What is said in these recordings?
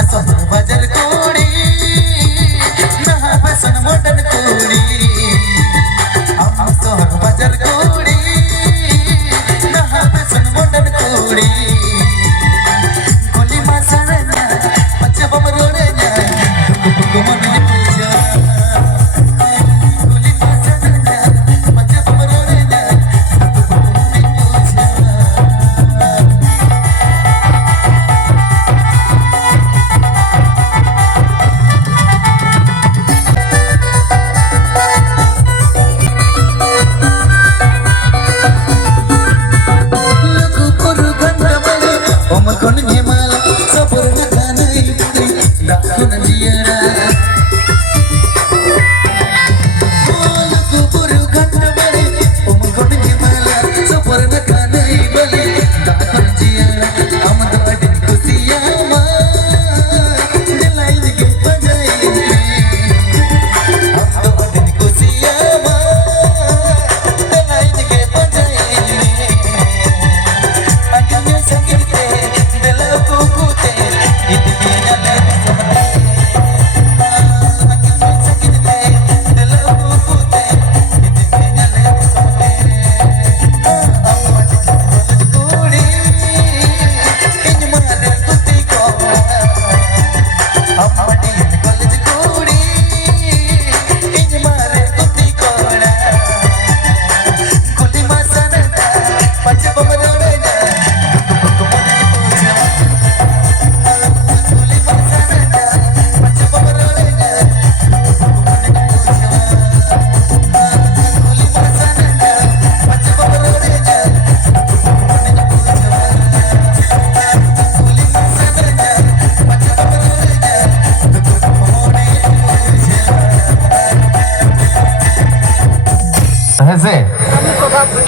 sohor bajar kudi nah fasan modern kudi sohor bajar kudi nah fasan modern kudi kuli masaranya baca pemrodenya buku monnya puja kuli masaranya baca pemrodenya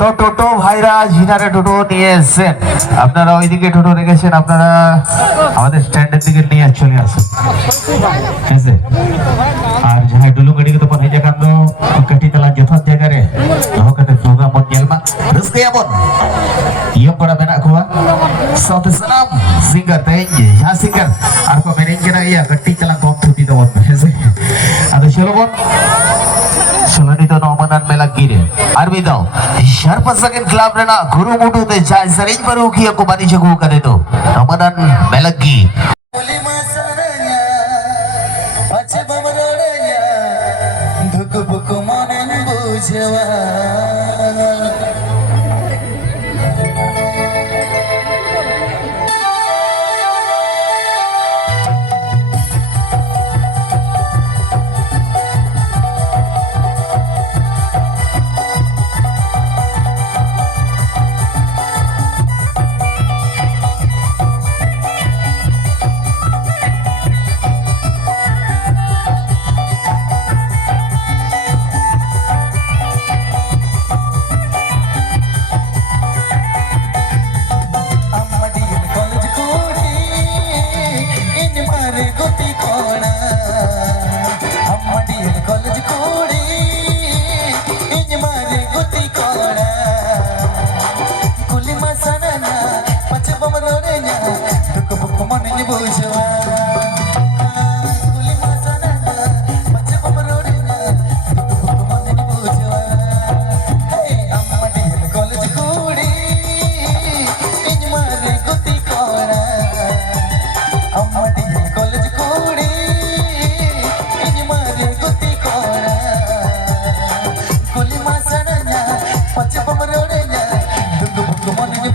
তো টোটো ভাইরা ঝিনারে টোটো নিয়ে এসেছেন আপনারা ওইদিকে টোটো রেখেছেন আপনারা আমাদের স্ট্যান্ডের দিকে নিয়ে চলে আসুন ঠিক আছে আর যাহাই ডুলু গাড়ি তো পরে জায়গা তো কাটি তলা যথা জায়গা রে দহ কাতে দুর্গা মত জেলমা রসকে আবন ইয়ে পড়া বেনা কোয়া সাউথ সালাম সিঙ্গার তেঞ্জে যা সিঙ্গার আর কো মেনেজ করা ইয়া কাটি তলা কম থুটি দবত আছে আদো চলো বল Sunadito Nomanan Melagire. Arbidao, Sharpa Second Club Rena, Guru Mutu, the Chai Sarin Paruki, Kubani Shaku Kadeto, Nomanan Melagi.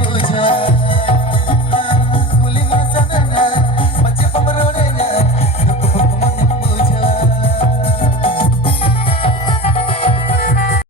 Come on,